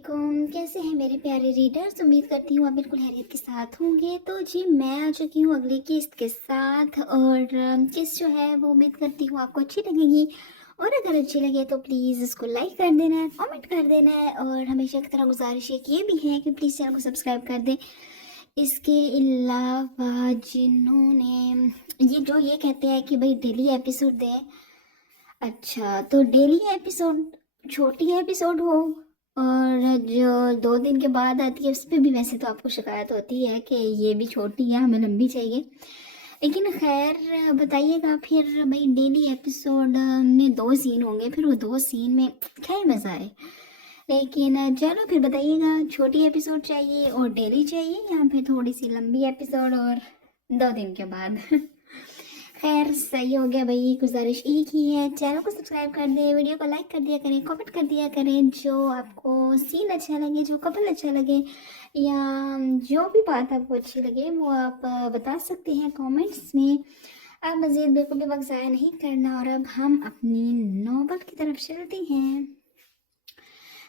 कैसे हैं मेरे प्यारे रीडर्स। उम्मीद करती हूँ आप बिल्कुल खैरियत के साथ होंगे। तो जी मैं आ चुकी हूँ अगली किस्त के साथ और किस्त जो है वो उम्मीद करती हूँ आपको अच्छी लगेगी। और अगर अच्छी लगे तो प्लीज़ इसको लाइक कर देना है, कमेंट कर देना है और हमेशा की तरह गुजारिश एक ये भी है कि प्लीज़ चैनल को सब्सक्राइब कर दें। इसके अलावा जिन्होंने ये कहते हैं कि भाई डेली एपिसोड दें, अच्छा तो डेली एपिसोड छोटी एपिसोड हो और जो 2 दिन के बाद आती है उस पर भी वैसे तो आपको शिकायत होती है कि ये भी छोटी है, हमें लंबी चाहिए। लेकिन खैर बताइएगा फिर भाई डेली एपिसोड में 2 सीन होंगे, फिर वो 2 सीन में क्या ही मज़ा आए। लेकिन चलो फिर बताइएगा छोटी एपिसोड चाहिए और डेली चाहिए या फिर थोड़ी सी लंबी एपिसोड और 2 दिन के बाद। खैर सही हो गया भाई, गुजारिश एक ही है, चैनल को सब्सक्राइब कर दें, वीडियो को लाइक कर दिया करें, कमेंट कर दिया करें। जो आपको सीन अच्छा लगे, जो कपल अच्छा लगे या जो भी बात आपको अच्छी लगे वो आप बता सकते हैं कमेंट्स में। अब मज़ीद बिल्कुल भी वक्त ज़ाया नहीं करना और अब हम अपनी नॉवल की तरफ चलते हैं।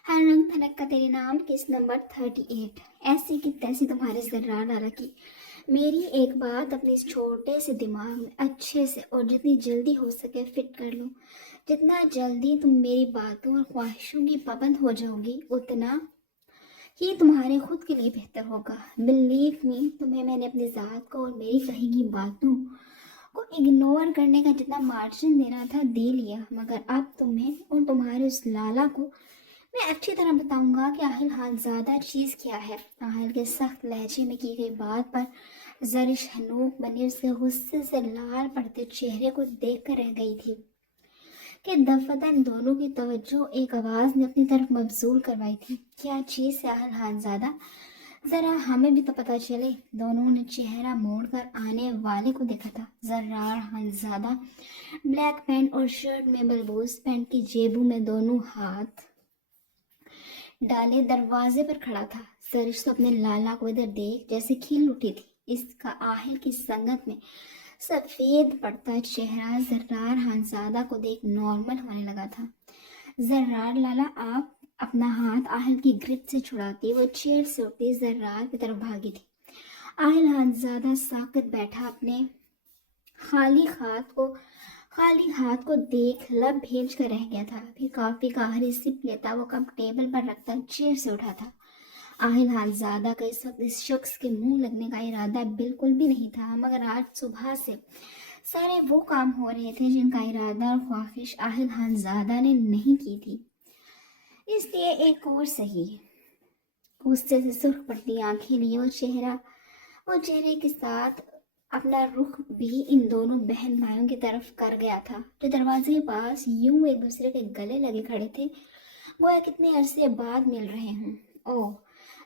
हर रंग फनक का तेरे नाम किस नंबर 38। ऐसी की तैसी तुम्हारे जर्रा डाला की मेरी एक बात अपने इस छोटे से दिमाग में अच्छे से और जितनी जल्दी हो सके फिट कर लो। जितना जल्दी तुम मेरी बातों और ख्वाहिशों की पाबंद हो जाओगी उतना ही तुम्हारे खुद के लिए बेहतर होगा। बिलीव मी, तुम्हें मैंने अपनी ज़ात को और मेरी कही की बातों को इग्नोर करने का जितना मार्जिन देना था दे लिया, मगर अब तुम्हें और तुम्हारे उस लाला को मैं अच्छी तरह बताऊंगा कि आहिल ज़्यादा चीज़ क्या है। आहिल के सख्त लहजे में की गई बात पर जरिश हनूक बनी उसके गुस्से से लाल पड़ते चेहरे को देख कर रह गई थी कि दफतन दोनों की तवज्जो एक आवाज़ ने अपनी तरफ मबजूल करवाई थी। क्या चीज़ से आहिल ज़्यादा, ज़रा हमें भी तो पता चले। दोनों ने चेहरा मोड़कर आने वाले को देखा था। जर्रार हंसज़ादा ब्लैक पैंट और शर्ट में बलबूस पैंट की जेबों में दोनों हाथ डाले दरवाजे पर खड़ा था। सरिश तो अपने लाला को इधर देख जैसे खिल उठी थी। इसका आहिल की संगत में सफेद पड़ता चेहरा जर्रार हंसादा को देख नॉर्मल होने लगा था। जर्रार लाला, आप अपना हाथ आहिल की ग्रिप से छुड़ाती वो चेयर से उठती जर्रार की तरफ भागी थी। आहिल हंसादा साकत बैठा अपने खाली हाथ को खाली हाथ को देख लब भेज कर रह गया था। फिर कॉफी का आखिरी सिप लेता वो कप टेबल पर रखता चेयर से उठा था। आहिल खानजादा का इस वक्त इस शख्स के मुंह लगने का इरादा बिल्कुल भी नहीं था, मगर आज सुबह से सारे वो काम हो रहे थे जिनका इरादा और ख्वाहिश आहिल खानजादा ने नहीं की थी। इसलिए एक और सही गुस्से से सुर्ख पड़ती आंखें लिए वो चेहरे के साथ अपना रुख भी इन दोनों बहन भाइयों की तरफ कर गया था, जो दरवाजे के पास यूं एक दूसरे के गले लगे खड़े थे, गोया कितने अरसे बाद मिल रहे हों। ओह,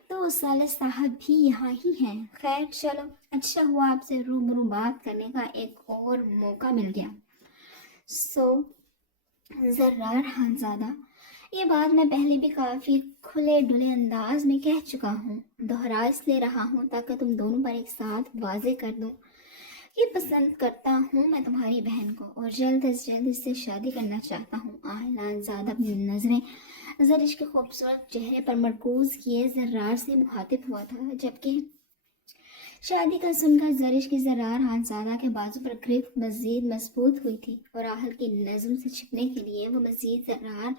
तो साले साहब भी यहाँ ही हैं। खैर चलो, अच्छा हुआ आपसे रूबरू बात करने का एक और मौका मिल गया। जर्रार खानज़ादा, ये बात मैं पहले भी काफ़ी खुले ढुले अंदाज में कह चुका हूँ। दोहरा इसलिए रहा हूँ ताकि तुम दोनों पर एक साथ वाजे कर दूँ कि पसंद करता हूँ मैं तुम्हारी बहन को और जल्द अज जल्द इससे शादी करना चाहता हूँ। आहिलान ज़्यादा अपनी नज़रें जरिश के खूबसूरत चेहरे पर मरकूज किए जर्रार से मुखातिब हुआ था, जबकि शादी का सुनकर जरिश की जर्रार खानज़ादा के बाजू पर ग्रिफ्ट मज़ीद मजबूत हुई थी और आहल की नज़म से छिपने के लिए वो मज़ीद जर्रार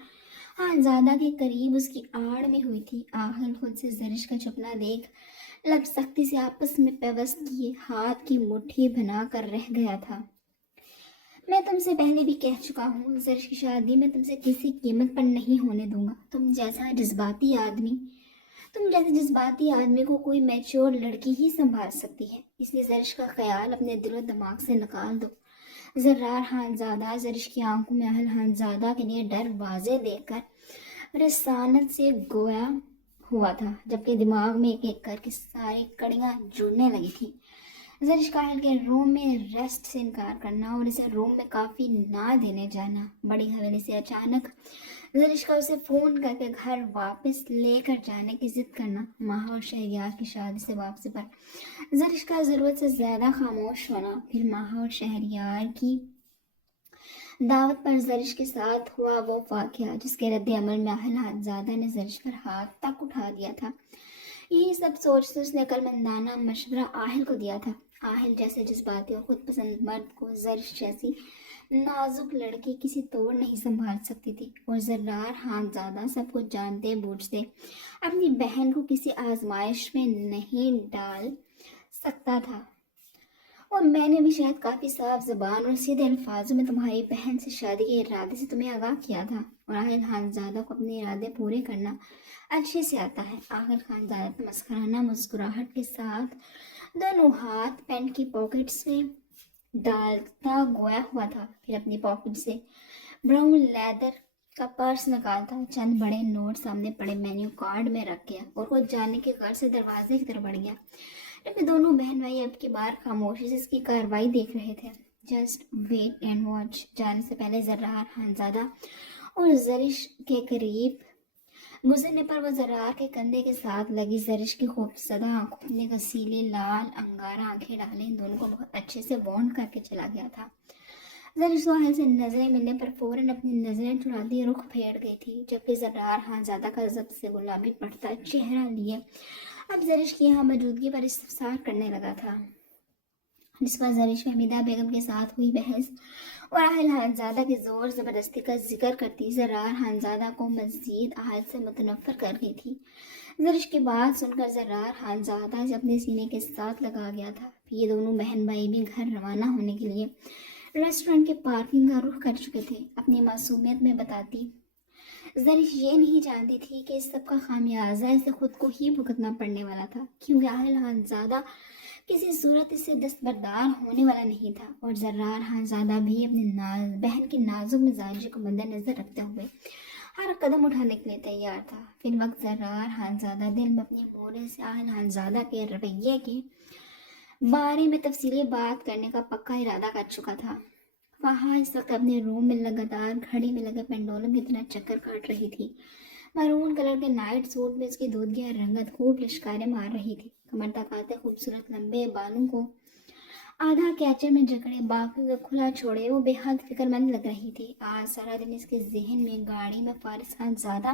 खानज़ादा के करीब उसकी आड़ में हुई थी। आहल खुद से जरिश का छुपना देख लब सख्ती से आपस में पेवस्त किए हाथ की मुट्ठी बना कर रह गया था। मैं तुमसे पहले भी कह चुका हूँ, जरिश की शादी मैं तुमसे किसी कीमत पर नहीं होने दूंगा। तुम जैसे जज्बाती आदमी को कोई मैच्योर लड़की ही संभाल सकती है, इसलिए जरिश का ख्याल अपने दिलो दिमाग से निकाल दो। जर्रार खानज़ादा जरिश की आंखों में अहल खानज़ादा के लिए डर वाजे देखकर रसानत से गोया हुआ था, जबकि दिमाग में एक एक करके सारी कड़ियाँ जुड़ने लगी थी। जरिश काहिल के रूम में रेस्ट से इनकार करना और इसे रूम में काफ़ी ना देने जाना, बड़ी हवेली से अचानक जरिश का उसे फ़ोन करके घर वापस लेकर जाने की ज़िद करना, माहा और शहरियार की शादी से वापसी पर जरिश का ज़रूरत से ज़्यादा खामोश होना, फिर माहा और शहरियार की दावत पर ज़रिश के साथ हुआ वो वाक़या जिसके रद्द-ए-अमल में आहिल हानज़ादा ने ज़रिश पर हाथ तक उठा दिया था। यही सब सोचकर उसने अक्लमंदाना मशवरा आहिल को दिया था। आहिल जैसे जज्बाती और खुद पसंद मर्द को ज़रिश जैसी नाजुक लड़की किसी तोड़ नहीं संभाल सकती थी, और ज़र्रार हानज़ादा सब कुछ जानते बूझते अपनी बहन को किसी आजमाइश में नहीं डाल सकता था। और मैंने भी शायद काफ़ी साफ ज़बान और सीधे अल्फाजों में तुम्हारी बहन से शादी के इरादे से तुम्हें आगाह किया था, और आहिल खानज़ादा को अपने इरादे पूरे करना अच्छे से आता है। आखिर खानज़ादा मस्कराना मुस्कुराहट के साथ दोनों हाथ पैंट की पॉकेट से डालता गोया हुआ था, फिर अपनी पॉकेट से ब्राउन लेदर का पर्स निकालता चंद बड़े नोट सामने पड़े मेन्यू कार्ड में रख गया और खुद जाने के घर से दरवाजे की तरफ बढ़ गया। जबकि दोनों बहन भाई अब की बार खामोशी से इसकी कार्रवाई देख रहे थे। Just wait and watch. जाने से पहले ज़र्रार खानज़ादा और ज़रिश के करीब गुजरने पर वो ज़र्रार के कंधे के साथ लगी ज़रिश की खूबसूरत आंखों अपने गसीली लाल अंगारा आंखें डाले इन दोनों को बहुत अच्छे से बॉन्ड करके चला गया था। ज़रिश साहिल से नज़रें मिलने पर फ़ौरन अपनी नज़रें चुरा दी रुख फेर गई थी, जबकि ज़र्रार खानज़ादा का ज़ब्त से गुलाबी पड़ता चेहरा लिए अब ज़रिश की यहाँ मौजूदगी पर इस्तफसार करने लगा था, जिस पर ज़रिश फहमीदा बेगम के साथ हुई बहस और आहिल खानज़ादा की ज़ोर ज़बरदस्ती का जिक्र करती ज़र्रार खानज़ादा को मज़ीद आहिल से मुतनफ़र कर गई थी। ज़रिश की बात सुनकर ज़र्रार खानज़ादा इसे अपने सीने के साथ लगा गया था। फिर ये दोनों बहन भाई भी घर रवाना होने के लिए रेस्टोरेंट के पार्किंग का रुख कर चुके थे। अपनी मासूमियत में बताती ज़रिश ये नहीं जानती थी कि इस सब का खामियाजा इसे खुद को ही भुगतना पड़ने वाला था, क्योंकि आहिल खानज़ादा किसी सूरत इससे दस्तबरदार होने वाला नहीं था, और ज़र्रार खानज़ादा भी अपनी बहन की नाजुक मिजाजी को मद्देनजर रखते हुए हर कदम उठाने के लिए तैयार था। फिर वक्त ज़र्रार खानज़ादा दिल में अपने मोरे से आहिल खानज़ादा के रवैये के बारे में तफसीली बात करने का पक्का इरादा कर चुका था। वहाँ इस वक्त अपने रूम में लगातार घड़ी में लगे पेंडुलम की तरह चक्कर काट रही थी। मरून कलर के नाइट सूट में उसकी दूधिया रंगत खूब लिश्कारे मार रही थी। कमर तक आते खूबसूरत लंबे बालों को आधा कैचर में जकड़े बाकी को खुला छोड़े वो बेहद फिक्रमंद लग रही थी। आज सारा दिन इसके जहन में गाड़ी में फारिस खानज़ादा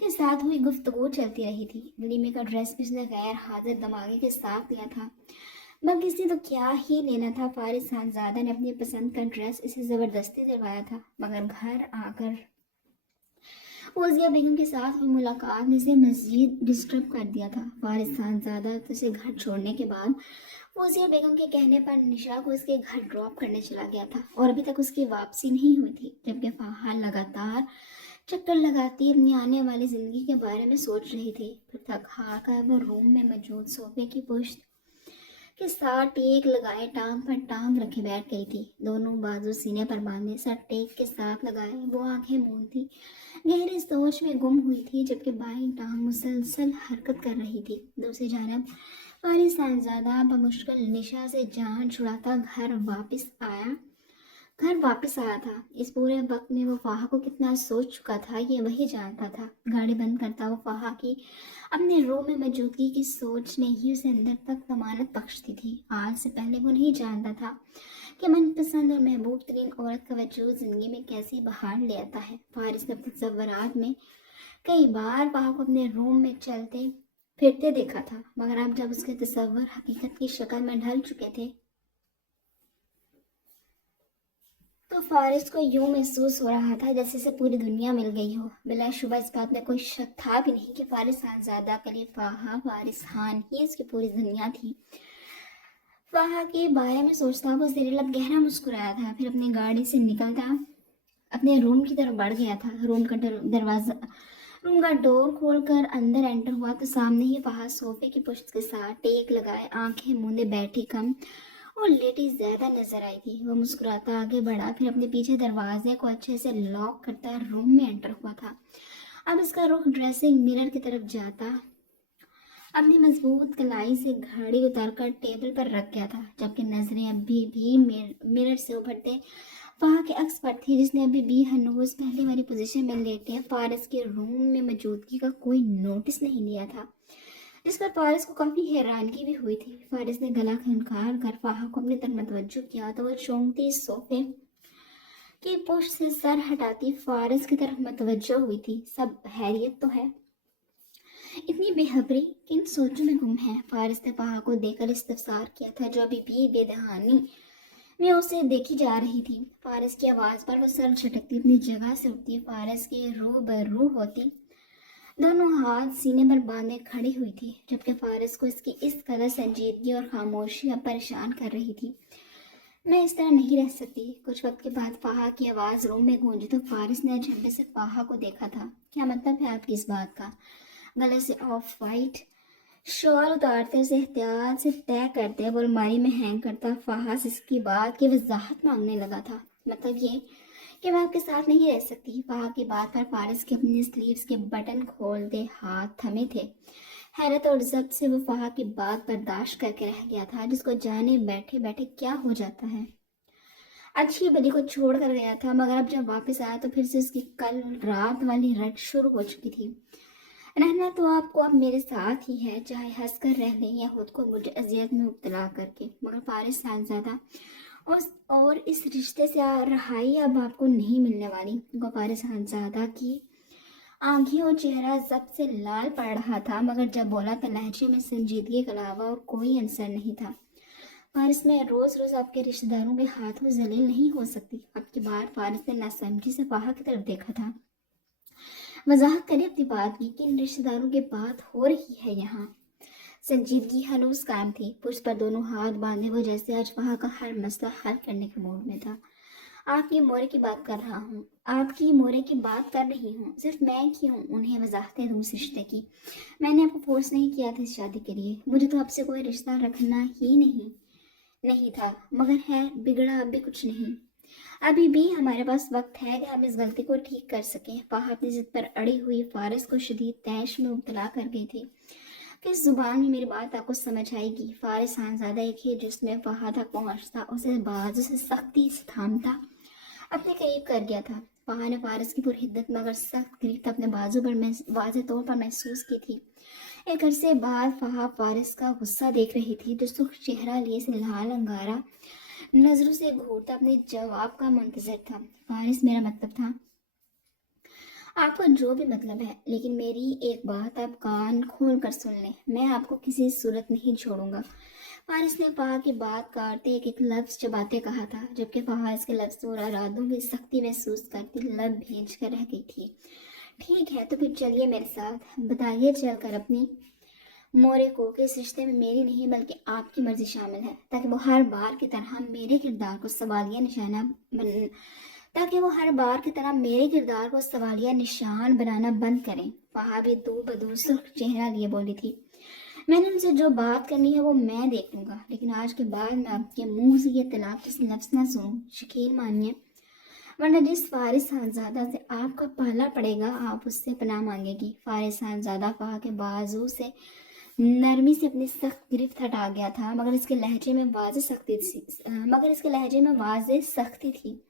के साथ हुई गुफ्तगू चलती रही थी। वलीमे का ड्रेस भी उसने गैर हाजिर दमागे के साथ लिया था, बल्कि इसने तो क्या ही लेना था। फारिस खानज़ादा ने अपनी पसंद का ड्रेस इसे ज़बरदस्ती दिलवाया था, मगर घर आकर फौजिया बेगम के साथ हुई मुलाकात ने इसे मज़ीद डिस्टर्ब कर दिया था। फारिस खानज़ादा तो इसे घर छोड़ने के बाद फौजिया बेगम के कहने पर निशा को इसके घर ड्रॉप करने चला गया था, और अभी तक उसकी वापसी नहीं हुई थी, जबकि फ़ाहा लगातार चक्कर लगाती अपनी आने वाली ज़िंदगी के बारे में सोच रही थी। फिर थक हार कर वो रूम में मौजूद सोफे की पुश्त के साथ टेक लगाए टांग पर टांग रखे बैठ गई थी। दोनों बाजू सीने पर बांधे सर टेक के साथ लगाए वो आंखें मूंदती गहरी सोच में गुम हुई थी, जबकि बाईं टांग मुसलसल हरकत कर रही थी। दूसरी जानब फारिस खानज़ादा बमुश्किल निशा से जान छुड़ाता घर वापस आया था। इस पूरे वक्त में वो फाहा को कितना सोच चुका था ये वही जानता था। गाड़ी बंद करता वो फाहा की अपने रूम में मौजूदगी की सोच ने ही उसे अंदर तक जमानत बख्शती थी। आज से पहले वो नहीं जानता था कि मनपसंद और महबूब तरीन औरत का वजूद ज़िंदगी में कैसी बहार ले आता है। फारिस ने अपने तसव्वुरात में कई बार फाहा को अपने रूम में चलते फिरते देखा था, मगर अब जब उसके तसव्वुर हकीकत की शक्ल में ढल चुके थे तो फारिस को यूं महसूस हो रहा था जैसे से पूरी दुनिया मिल गई हो। बिलाशुबा इस बात में कोई शक था भी नहीं कि फारिस खानज़ादा के लिए फारिस खान ही उसकी पूरी दुनिया थी। फाहा के बारे में सोचता वो ज़ेरे लब गहरा मुस्कुराया था, फिर अपनी गाड़ी से निकलता अपने रूम की तरफ बढ़ गया था। रूम का डोर खोलकर अंदर एंटर हुआ तो सामने ही फाहा सोफे की पुश्त के साथ टेक लगाए आंखें मूंदे बैठी कम और लेटी ज्यादा नजर आई थी। वो मुस्कुराता आगे बढ़ा, फिर अपने पीछे दरवाजे को अच्छे से लॉक करता रूम में एंटर हुआ था। अब इसका रुख ड्रेसिंग मिरर की तरफ जाता अपनी मजबूत कलाई से घड़ी उतारकर टेबल पर रख गया था, जबकि नजरें अभी भी मिरर से उभरते फाहा के अक्स पर थी, जिसने अभी भी हनूज पहले वाली पोजीशन में लेटे फारिस के रूम में मौजूदगी का कोई नोटिस नहीं लिया था, जिस पर फारिस को काफी हैरानगी भी हुई थी। फारिस ने गला खनकार कर फाहा को अपनी तरफ मतवज्जो किया तो वो चौंकती सोफे कि पोस्ट से सर हटाती फारिस की तरफ मतवज्जो हुई थी। सब हैरियत तो है? इतनी बेखबरी किन सोचों में गुम है? फारिस ने पहा को देखकर इस्तफसार किया था, जो अभी भी बेदहानी में उसे देखी जा रही थी। फारिस की आवाज़ पर वो सर झटकती अपनी जगह से उठती, फारिस के रूबरू होती, दोनों हाथ सीने पर बांधे खड़ी हुई थी, जबकि फारिस को इसकी इस कदर संजीदगी और खामोशी अब परेशान कर रही थी। मैं इस तरह नहीं रह सकती। कुछ वक्त के बाद फाहा की आवाज़ रूम में गूंजी तो फारिस ने अचंभे से फाहा को देखा था। क्या मतलब है आपकी इस बात का? गले से ऑफ वाइट शॉल उतारते, उसे एहतियात से तय करते, वो अलमारी में हैंग करता फाहा से इसकी बात की वजाहत मांगने लगा था। मतलब ये कि मैं आपके साथ नहीं रह सकती। फाहा की बात पर फारिस के अपने स्लीव्स के बटन खोलते हाथ थमे थे। हैरत और जब्त से वो फाहा की बात बर्दाश्त करके रह गया था, जिसको जाने बैठे बैठे क्या हो जाता है। अच्छी बदी को छोड़ कर गया था, मगर अब जब वापस आया तो फिर से उसकी कल रात वाली रट शुरू हो चुकी थी। रहना तो आपको अब मेरे साथ ही है, चाहे हंस कर रह लें या खुद को मुझे अजियत में मुब्तला करके। मगर फारिस साहबजादा और इस रिश्ते से रहाई अब आपको नहीं मिलने वाली। फारिस साहबजादा की आंखें और चेहरा जब से लाल पड़ रहा था, मगर जब बोला तो लहजे में संजीदगी के अलावा और कोई अंसर नहीं था। फारिस, मैं रोज रोज आपके रिश्तेदारों के हाथों जलील नहीं हो सकती। अब की बार फारिस ने नासमझी से फाहा की तरफ देखा था। वजाहत करें अपनी बात की, किन रिश्तेदारों की बात हो रही है यहाँ? संजीदगी हनूज कायम थी। पुष्प पर दोनों हाथ बांधे वो जैसे आज वहाँ का हर मसला हल करने के मूड में था। आपकी मोरे की बात कर रहा हूँ, आपकी मोरे की बात कर रही हूँ। सिर्फ मैं क्यों उन्हें वजाहतें दूँ इस रिश्ते की? मैंने आपको फोर्स नहीं किया था इस शादी के लिए। मुझे तो आपसे कोई रिश्ता रखना ही नहीं था, मगर है बिगड़ा अब भी कुछ नहीं। अभी भी हमारे पास वक्त है कि हम इस गलती को ठीक कर सकें। फाहा अपनी जिद पर अड़ी हुई फारिस को शदीद तैश में मुब्तला कर गई थी। किस जुबान में मेरी बात आपको समझ आएगी? फारिस खानजादा एक ही जिसमें फाहा तक पहुंचता उसे बाजू से सख्ती से थामता अपने करीब कर गया था। फाहा ने फारिस की पुरहिद्दत मगर सख्त गिरफ्त अपने बाजू पर वाज़ेह तौर पर महसूस की थी। एक अरसे बाद फाहा फारिस का गुस्सा देख रही थी, जो सुर्ख चेहरा लिए से लाल अंगारा नजरों से घूरता अपने जवाब का मुंतजर था। फारिस, मेरा मतलब था, आपका जो भी मतलब है, लेकिन मेरी एक बात आप कान खोल कर सुन लें। मैं आपको किसी सूरत नहीं छोड़ूंगा। फारिस ने फाहा की बात काटते एक एक लफ्ज चबाते कहा था, जबकि फाहा इसके लफ्ज और इरादों की सख्ती महसूस करती लब भींच कर रह गई थी। ठीक है, तो फिर चलिए मेरे साथ, बताइए चलकर अपनी मोरे को कि इस रिश्ते में मेरी नहीं बल्कि आपकी मर्जी शामिल है, ताकि वो हर बार की तरह मेरे किरदार को सवालिया निशाना बन ताकि वो हर बार की तरह मेरे किरदार को सवालिया निशान बनाना बंद करें। फाहा भी दो बदू सुर्ख चेहरा लिए बोली थी, मैंने उनसे जो बात करनी है वो मैं देख लूंगा, लेकिन आज के बाद मैं आपके मुंह से ये तलाक किसी लफ्ज ना सुनूं। यकीन मानिए, वरना जिस फारिस खानजादा से आपका पाला पड़ेगा आप उससे पनाह मांगेगी। फारिस खानजादा फाहा के बाजू से नरमी से अपनी सख्त गिरफ्त हटा गया था, मगर इसके लहजे में वाज़ेह सख्ती थी।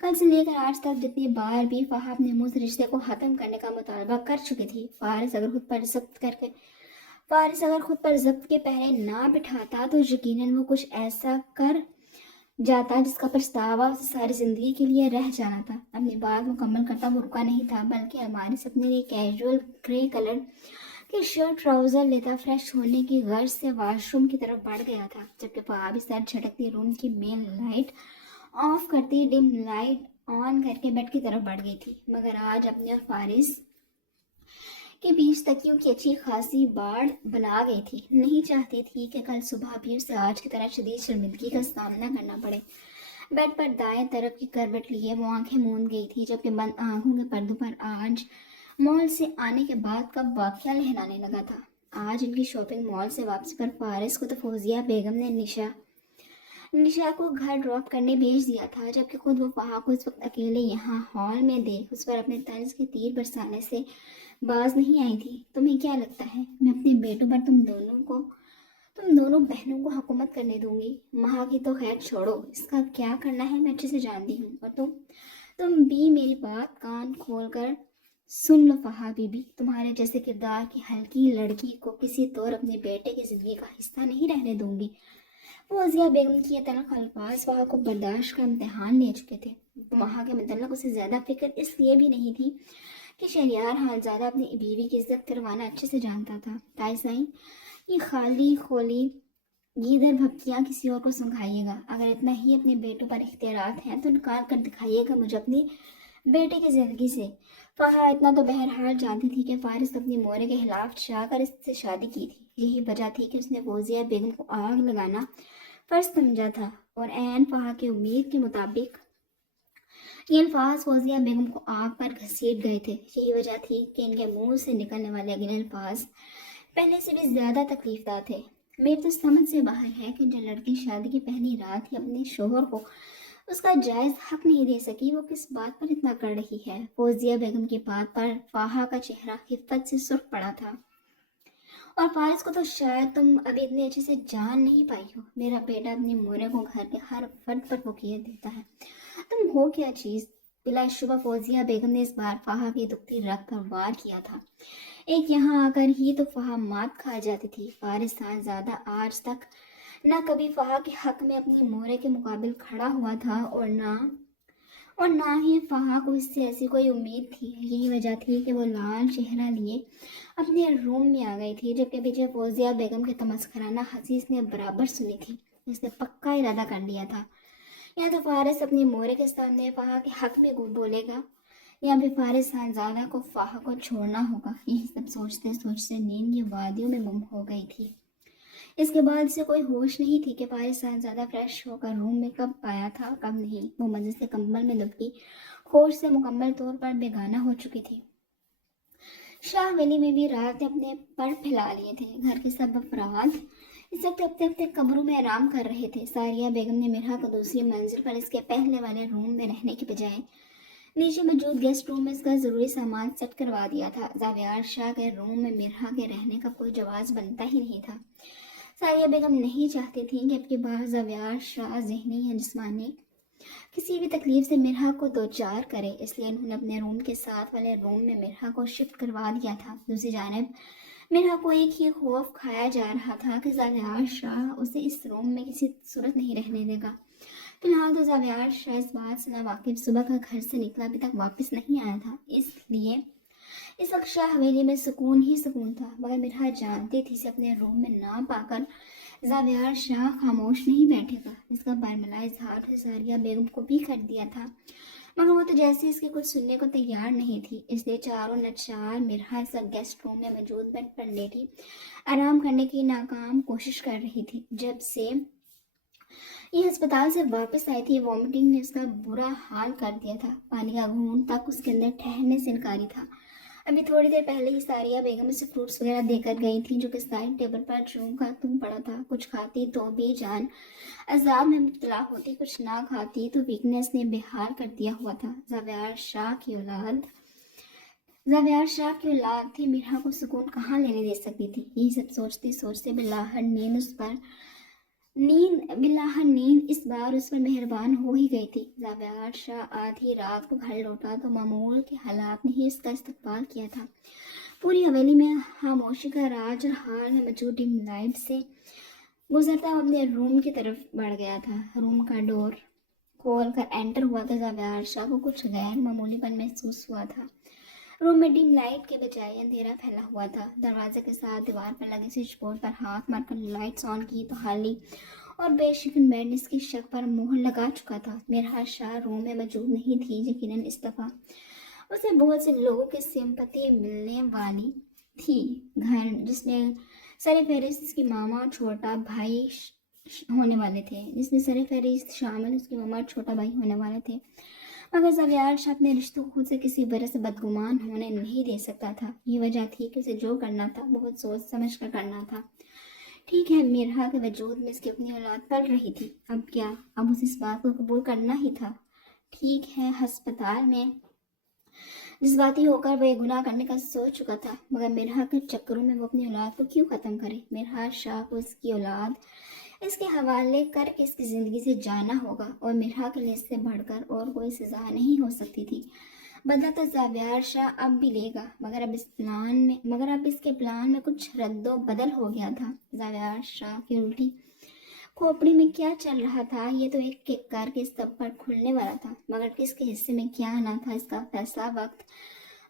कल से लेकर आज तक जितनी बार भी फाहा अपने मुंह से रिश्ते को ख़त्म करने का मुतालबा कर चुकी थी, फारिस अगर खुद पर जब्त के पहरे ना बिठाता तो यकीनन वो कुछ ऐसा कर जाता जिसका पछतावा उसे सारी जिंदगी के लिए रह जाना था। अपनी बात मुकम्मल करता वो रुका नहीं था, बल्कि अलमारी से अपने लिए कैजुअल ग्रे कलर की शर्ट ट्राउजर लेता फ्रेश होने की गर्ज से वॉशरूम की तरफ बढ़ गया था, जबकि फाहा भी सर झटकती रूम की मेन लाइट ऑफ करती डिम लाइट ऑन करके बेड की तरफ बढ़ गई थी। मगर आज अपने और फारिस के बीच तकियों की अच्छी खासी बाढ़ बना गई थी। नहीं चाहती थी कि कल सुबह भी उसे आज की तरह शदीद शर्मिंदगी का सामना करना पड़े। बेड पर दाएं तरफ की करवट लिए वो आंखें मूंद गई थी, जबकि बंद आंखों के पर्दों पर आज मॉल से आने के बाद का वाकया लहराने लगा था। आज इनकी शॉपिंग मॉल से वापसी पर फारिस को तो फौजिया बेगम ने निशा को घर ड्रॉप करने भेज दिया था, जबकि खुद वो फाहा को इस वक्त अकेले यहाँ हॉल में देख उस पर अपने तर्ज के तीर बरसाने से बाज नहीं आई थी। तुम्हें क्या लगता है मैं अपने बेटों पर तुम दोनों बहनों को हुकूमत करने दूंगी? माँ की तो खैर छोड़ो, इसका क्या करना है मैं अच्छे से जानती हूँ। और तुम भी मेरी बात कान खोल कर सुन लो फाहा बीबी, तुम्हारे जैसे किरदार की हल्की लड़की को किसी तौर अपने बेटे की जिंदगी का हिस्सा नहीं रहने दूंगी। फौजिया बेगम की ये तलख अल्फाज फाहा को बर्दाश्त का इम्तिहान ले चुके थे। वहाँ के मतलब उसे ज़्यादा फिक्र इसलिए भी नहीं थी कि शहरयार हालजादा अपनी बीवी की इज्जत करवाना अच्छे से जानता था। ताई साईं, ये खाली खोली गीदड़ भपकियाँ किसी और को सुंघाइएगा। अगर इतना ही अपने बेटों पर इख्तियारात हैं तो निकाल कर दिखाइएगा मुझे अपनी बेटे की ज़िंदगी से। फ़ाहा इतना तो बहरहाल जानती थी कि फ़ारिस अपनी मोरे के खिलाफ चाहकर इससे शादी की थी। यही वजह थी कि उसने फौजिया बेगम को आग लगाना फ़र्ज समझा था, और ऐन फ़ाहा की उम्मीद के मुताबिक ये अल्फाज फौजिया बेगम को आग पर घसीट गए थे। यही वजह थी कि इनके मुंह से निकलने वाले अगले अल्फाज पहले से भी ज़्यादा तकलीफदार थे। मेरी तो समझ से बाहर है कि जो लड़की शादी की पहली रात ही अपने शोहर को उसका जायज़ हक नहीं दे सकी, वो किस बात पर इतना कर रही है। फौजिया बेगम की बात पर फ़ाहा का चेहरा हिफ़्फ़त से सुर्ख पड़ा था। और फारिस को तो शायद तुम अभी इतने अच्छे से जान नहीं पाई हो। मेरा बेटा अपनी मोरे को घर के हर फर्द पर वकीयत देता है। तुम हो क्या चीज़? बिलाशुबा फौजिया बेगम ने इस बार फ़ाहा की दुखती रग पर वार किया था। एक यहाँ आकर ही तो फ़ाहा मात खा जाती थी। फारिस सानज़ादा आज तक न कभी फ़ाहा के हक में अपनी मोरे के मुकाबिल खड़ा हुआ था, और ना ही फ़ाहा को इससे ऐसी कोई उम्मीद थी। यही वजह थी कि वो लाल चेहरा लिए अपने रूम में आ गई थी, जबकि पीछे फौजिया बेगम की तमस्खराना हंसी इसने बराबर सुनी थी। इसने पक्का इरादा कर लिया था, या तो फारिस अपनी मोरे के सामने फ़ाहा के हक में बोलेगा, या फिर फारिस खानजादा को फ़ाहा को छोड़ना होगा। यही सब सोचते सोचते नींद की वादियों में गुम हो गई थी। इसके बाद से कोई होश नहीं थी कि फारिस साहबजादा फ्रेश होकर रूम में कब आया था कब नहीं। वो मजे से कंबल में दुबकी होश से मुकम्मल तौर पर बेगाना हो चुकी थी। शाह वली में भी रात ने अपने पर फैला लिए थे। घर के सब अफराद इस वक्त अपने अपने कमरों में आराम कर रहे थे। सारिया बेगम ने मिरहा को दूसरी मंजिल पर इसके पहले वाले रूम में रहने के बजाय नीचे मौजूद गेस्ट रूम में इसका ज़रूरी सामान सेट करवा दिया था। जावियार शाह के रूम में मिरहा के रहने का कोई जवाब बनता ही नहीं था। सारिया बेगम नहीं चाहती थी कि अब के बाद जावियार शाह ज़हनी या जिस्मानी किसी भी तकलीफ से मिरहा को दो चार करे, इसलिए उन्होंने अपने रूम के साथ वाले रूम में मिरहा को शिफ्ट करवा दिया था। दूसरी जानब मिरहा को एक ही खौफ खाया जा रहा था कि जावियार शाह उसे इस रूम में किसी सूरत नहीं रहने देगा। फिलहाल तो जावियार शाह इस बात से नावाकिफ सुबह का घर से निकला अभी तक वापस नहीं आया था, इसलिए इस वक्त शाह हवेली में सुकून ही सुकून था। मगर मिरहा जानती थी इसे अपने रूम में ना पाकर जावियार शाह खामोश नहीं बैठेगा। इसका बरमला इजहार सारिया बेगम को भी कर दिया था, मगर वो तो जैसे इसके कुछ सुनने को तैयार नहीं थी। इसलिए चारों नचार मिरहा इस वक्त गेस्ट रूम में मौजूद बेड पर लेटी आराम करने की नाकाम कोशिश कर रही थी। जब से ये अस्पताल से वापस आई थी, वॉमिटिंग ने उसका बुरा हाल कर दिया था। पानी का घूंट तक उसके अंदर ठहरने से इनकारी था। अभी थोड़ी देर पहले ही सारिया बेगम उसे फ्रूट्स वगैरह देकर गई थी, जो कि साइड टेबल पर चूम का तुम पड़ा था। कुछ खाती तो भी जान अजाब में मुब्तला होती, कुछ ना खाती तो वीकनेस ने बेहाल कर दिया हुआ था। जावियार शाह की औलाद थी, मिरहा को सुकून कहाँ लेने दे सकती थी। यही सब सोचते सोचते बिल्लाह नींद इस बार उस पर मेहरबान हो ही गई थी। जावियार शाह आधी रात को घर लौटा तो मामूल के हालात ने ही इसका इस्तकबाल किया था। पूरी हवेली में खामोशी का राज और हाल में मौजूद डिम लाइट से गुजरता अपने रूम की तरफ बढ़ गया था। रूम का डोर खोल कर एंटर हुआ तो जावियार शाह को कुछ गैर मामूलीपन महसूस हुआ था। रूम में डिम लाइट के बजाय अंधेरा फैला हुआ था। दरवाजे के साथ दीवार पर लगे स्विच बोर्ड पर हाथ मारकर लाइट्स ऑन की तो हाली और बेशिकन बेड इसकी शक पर मोहर लगा चुका था। मिरहा शाह रूम में मौजूद नहीं थी। यकीनन इस दफ़ा उसे बहुत से लोगों की सिंपति मिलने वाली थी। घर जिसमें सर फहरिस्त उसकी मामा और छोटा भाई होने वाले थे, जिसमें सर फहरिस्त शामिल उसकी मामा और छोटा भाई होने वाले थे। मगर जावियार शाह अपने रिश्तों को खुद से किसी वजह से बदगुमान होने नहीं दे सकता था। ये वजह थी कि उसे जो करना था बहुत सोच समझ कर करना था। ठीक है, मिरहा के वजूद में इसकी अपनी औलाद पल रही थी। अब क्या, अब उसे इस बात को कबूल करना ही था। ठीक है, अस्पताल में जज्बाती होकर वह गुनाह करने का सोच चुका था, मगर मिरहा के चक्करों में वो अपनी औलाद को क्यों ख़त्म करे। मिरहा शाह को इसकी औलाद इसके हवाले करके इसकी ज़िंदगी से जाना होगा, और मिरहा के लिए इससे बढ़कर और कोई सज़ा नहीं हो सकती थी। बदला तो जावियार शाह अब भी लेगा, मगर अब इसके प्लान में कुछ रद्दो बदल हो गया था। जावियार शाह की उल्टी खोपड़ी में क्या चल रहा था, ये तो एक किक्कार के सब पर खुलने वाला था, मगर किसके हिस्से में क्या आना था इसका फैसला वक्त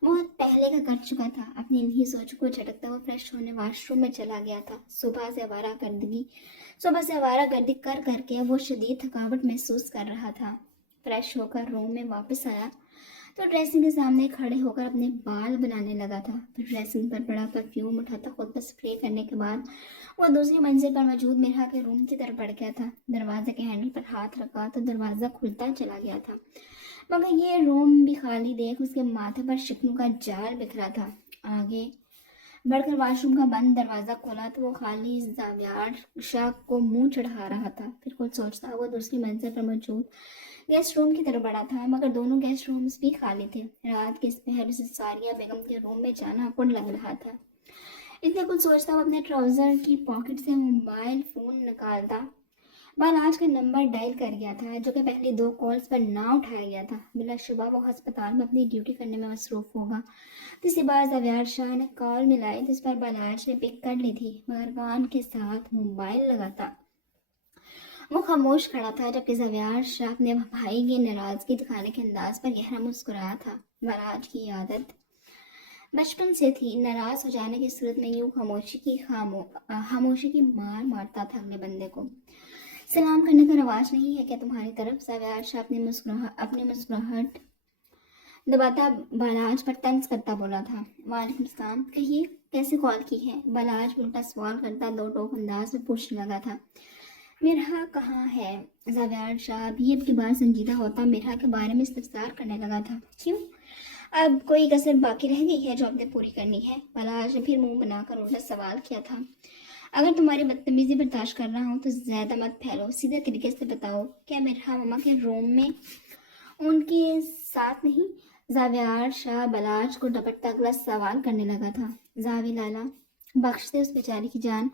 बहुत पहले का कर चुका था। अपनी इन्हीं सोच को झटकता हुआ फ्रेश होने वॉशरूम में चला गया था। सुबह से आवारागर्दी कर करके वो शदीद थकावट महसूस कर रहा था। फ्रेश होकर रूम में वापस आया तो ड्रेसिंग के सामने खड़े होकर अपने बाल बनाने लगा था। फिर ड्रेसिंग पर बड़ा परफ्यूम उठाता खुद पर स्प्रे करने के बाद वो दूसरी मंजिल पर मौजूद मेरा के रूम की तरफ बढ़ गया था। दरवाजे के हैंडल पर हाथ रखा तो दरवाज़ा खुलता चला गया था, मगर ये रूम भी खाली देख उसके माथे पर शिकनों का जाल बिखरा था। आगे बढ़कर वॉशरूम का बंद दरवाज़ा खोला तो वो खाली जावियार शाह को मुंह चढ़ा रहा था। फिर कुछ सोचता वो दूसरी मंजिल पर मौजूद गेस्ट रूम की तरफ बढ़ा था, मगर दोनों गेस्ट रूम्स भी खाली थे। रात के इस पहर से सारिया बेगम के रूम में जाना कुड़ लग रहा था। इतने कुछ सोचता वो अपने ट्राउज़र की पॉकेट से मोबाइल फ़ोन निकालता। बालाज का नंबर डायल कर गया था, जो कि पहली 2 कॉल्स पर ना उठाया गया था। बिलाशुबा वो अस्पताल में अपनी ड्यूटी करने में मसरूफ़ होगा। तीसरी बार ज़ावियार शाह ने कॉल मिलाई जिस पर बालाज ने पिक कर ली थी, मगर कान के साथ मोबाइल लगा था। वो खामोश खड़ा था, जबकि ज़ावियार शाह अपने भाई की नाराज़गी दिखाने के अंदाज पर गहरा मुस्कुराया था। बालाज की आदत बचपन से थी, नाराज़ हो जाने की सूरत में यूँ खामोशी की मार मारता था अगले बंदे को। सलाम करने का रवाज नहीं है क्या तुम्हारी तरफ? ज़ावियार शाह अपनी मुस्कुराहट दबाता बालाज पर तंज करता बोला था। वालेकुम सलाम, कहिए कैसे कॉल की है? बालाज उल्टा सवाल करता दो टोक अंदाज में पूछने लगा था। मिरहा कहाँ है? ज़ावियार शाह भी अब की बार संजीदा होता मिरहा के बारे में इस्तफसार करने लगा था। क्यों, अब कोई कसर बाकी रह गई है जो आपने पूरी करनी है? बालाज ने फिर मुंह बनाकर उल्टा सवाल किया था। अगर तुम्हारी बदतमीजी बर्दाश्त कर रहा हूँ तो ज़्यादा मत फैलो, सीधे तरीके से बताओ, क्या मिरहा मामा के रूम में उनके साथ नहीं? ज़ावियार शाह बालाज को डपटता अगला सवाल करने लगा था। ज़ावी लाला, बख्श दे उस बेचारी की जान,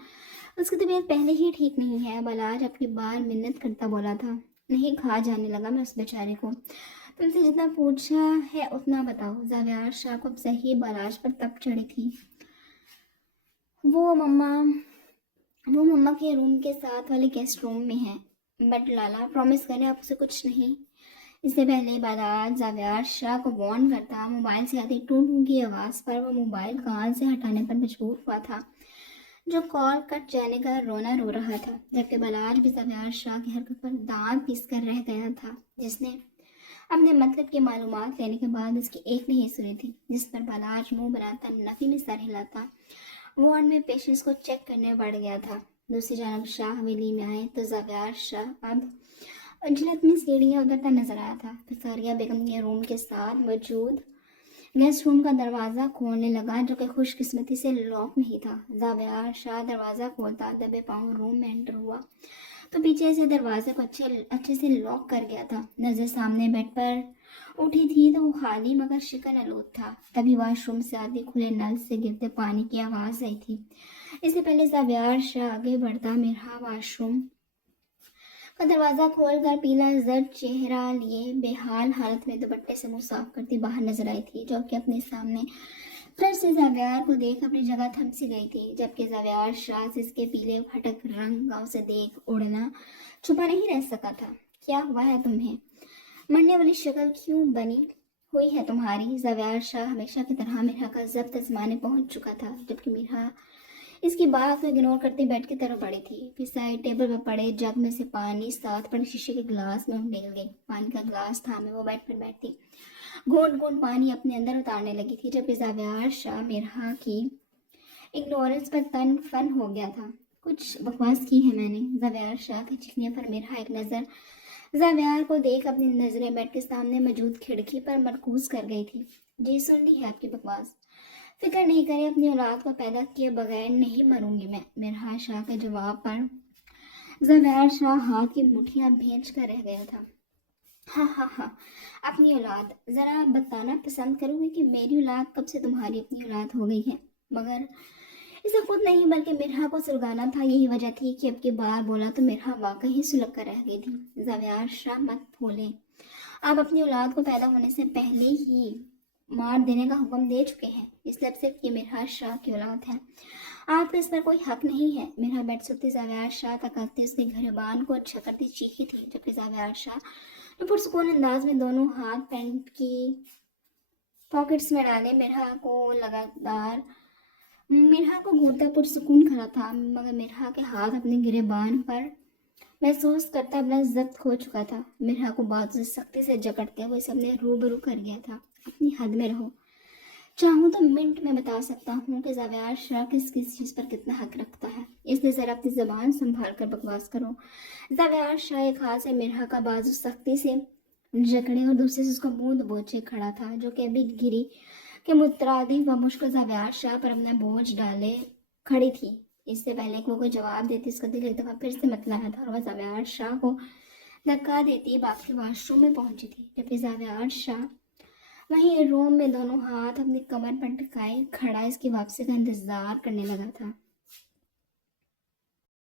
उसकी तबीयत पहले ही ठीक नहीं है। बालाज अपनी बार मिन्नत करता बोला था। नहीं खा जाने लगा मैं उस बेचारे को, तुमसे जितना पूछा है उतना बताओ। ज़ावियार शाह को अब सही बालाज पर तप चढ़ी थी। वो मम्मा के रूम के साथ वाले गेस्ट रूम में है। बट लाला, प्रॉमिस करें आप उसे कुछ नहीं। इससे पहले बालाज ज़ावियार शाह को वार्न करता, मोबाइल से आती टू टू की आवाज़ पर वो मोबाइल कान से हटाने पर मजबूर हुआ था, जो कॉल कट जाने का रोना रो रहा था। जबकि बालाज भी ज़ावियार शाह की हरकत पर दांत पीस कर रह गया था, जिसने अपने मतलब की मालूमात लेने के बाद उसकी एक नहीं सुनी थी, जिस पर बालाज मुंह बनाता नफी में सर हिलाता वार्ड में पेशेंट्स को चेक करने बढ़ गया था। दूसरी जानब शाह हवेली में आए तो ज़ावियार शाह अब उजलत में सीढ़ियाँ उतरता नजर आया था। फिर सारिया बेगम के रूम के साथ मौजूद गेस्ट रूम का दरवाज़ा खोलने लगा, जो कि खुशकिस्मती से लॉक नहीं था। ज़ावियार शाह दरवाज़ा खोलता दबे पाँव रूम में एंटर हुआ तो पीछे से दरवाजे को अच्छे से लॉक कर गया था। नज़र सामने बेड पर उठी थी तो वो खाली मगर शिकन आलूद था। तभी वॉशरूम से आती खुले नल से गिरते पानी की आवाज़ आई थी। इससे पहले ज़ावियार शाह आगे बढ़ता मिरहा वॉशरूम का दरवाज़ा खोलकर पीला जर्द चेहरा लिए बेहाल हालत में दुपट्टे से मुंह साफ करती बाहर नजर आई थी, जो कि अपने सामने फिर से ज़ावियार को देख अपनी जगह थम सी गई थी। जबकि ज़ावियार शाह से इसके पीले फटक रंग गाँव से देख उड़ना छुपा नहीं रह सका था। क्या हुआ है तुम्हें? मरने वाली शक्ल क्यों बनी हुई है तुम्हारी? ज़ावियार शाह हमेशा की तरह मिरहा का जब्त आजमाने पहुंच चुका था, जबकि मिरहा इसकी बात को इग्नोर करते बेड की तरफ बढ़ी थी। फिर साइड टेबल पर पड़े जग में से पानी साथ पड़े शीशे के गिलास में उंडेल गई। पानी का गिलास थामे वो बेड पर बैठती घूंट घूंट पानी अपने अंदर उतारने लगी थी, जबकि ज़ावियार शाह मिरहा की इग्नोरेंस पर तन फन हो गया था। कुछ बकवास की है मैंने? ज़ावियार शाह के चिकने पर मिरहा एक नज़र ज़ावियार को देख अपनी नज़रें बेड के सामने मौजूद खिड़की पर मरकूज कर गई थी। जी सुन ली है आपकी बकवास, फिक्र नहीं करें, अपनी औलाद को पैदा किए बगैर नहीं मरूंगी मैं। मिरहा शाह के जवाब पर ज़ावियार शाह हाथ की मुट्ठियां भींच कर रह गया था। हाँ, अपनी औलाद? ज़रा बताना पसंद करोगे कि मेरी औलाद कब से तुम्हारी अपनी औलाद हो गई है? मगर इसे खुद नहीं बल्कि मिरहा को सुलगाना था। यही वजह थी कि अब की बार बोला तो मिरहा वाकई ही सुलग कर रह गई थी। ज़ावियार शाह मत भूलें, आप अपनी औलाद को पैदा होने से पहले ही मार देने का हुक्म दे चुके हैं, इसलिए अब सिर्फ ये मिरहाज शाह की औलाद है। आपका इस पर कोई हक नहीं है। मिरहा बैठ सकती जावेद शाह तकते उसके घरबान को अच्छा करती चीखी थी, जबकि जावेद शाह ने पुरसुकून अंदाज में दोनों हाथ पैंट की पॉकेट्स में डाले मिरहा को घूरता पुरसुकून खड़ा था, मगर मिरहा के हाथ अपने गिरेबान पर महसूस करता अपना जब्त खो चुका था। मिरहा को बाजू से सख्ती से जकड़ते हुए सबने रूबरू कर गया था। अपनी हद में रहो। चाहूँ तो मिनट में बता सकता हूँ कि जावेद शाह किस किस चीज़ पर कितना हक रखता है, इसलिए ज़रा अपनी ज़बान संभाल कर बकवास करो। जावेद शाह एक हाथ से मिरहा का बाजू सख्ती से जकड़े और दूसरे से उसका मुंह दबोचे खड़ा था, जो कि अभी गिरी के मुतरादी व मुश्किल जावेद शाह पर अपना बोझ डाले खड़ी थी। इससे पहले कि वो कोई जवाब देती, उसका दिल एक दफ़ा फिर से मतलाया था और वह जावेद शाह को धक्का देती बाप के वाशरूम में पहुंची थी, जबकि जावेद शाह वहीं रूम में दोनों हाथ अपनी कमर पर टिकाए खड़ा इसकी वापसी का इंतजार करने लगा था।